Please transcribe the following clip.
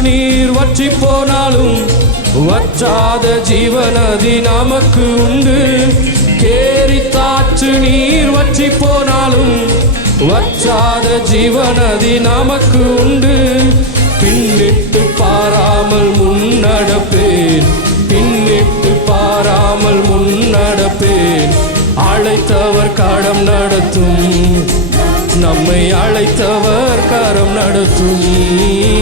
நீர் வற்றி போனாலும் வற்றாத ஜீவனதி நமக்கு உண்டு. கேரி தாற்று நீர் வற்றி போனாலும் வற்றாத ஜீவனதி நமக்கு உண்டு. பின்னிட்டு பாராமல் முன்னடப்பேன். பின்னிட்டு பாராமல் முன்னடப்பேன். அழைத்தவர் கடம் நடத்தும். நம்மை அழைத்தவர் கரம் நடத்தும்.